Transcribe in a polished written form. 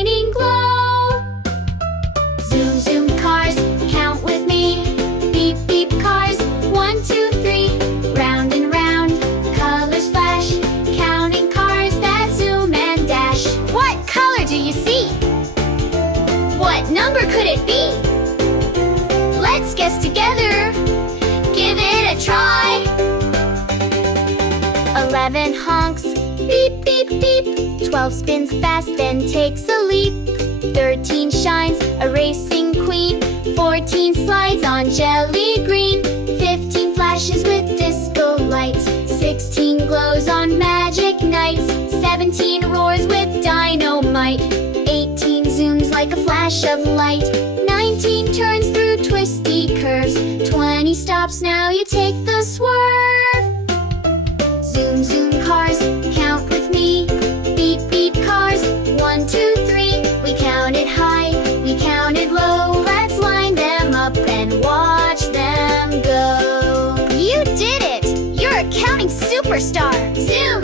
shining glow. Zoom, zoom cars, count with me. Beep, beep cars, 1, 2, 3. Round and round, colors flash. Counting cars that zoom and dash. What color do you see? What number could it be? Let's guess together. Give it a try. 11 honks, beep, beep, beep. 12 spins fast, then takes a leap. 13 shines, a racing queen. 14 slides on jelly green. 15 flashes with disco lights. 16 glows on magic nights. 17 roars with dynamite. 18 zooms like a flash of light. 19 turns through twisty curves. 20 stops, now you take the swerve. Zoom, zoom cars, count with me. Beep, beep cars, 1, 2, 3. We counted high, we counted low. Let's line them up and watch them go. You did it! You're a counting superstar! Zoom,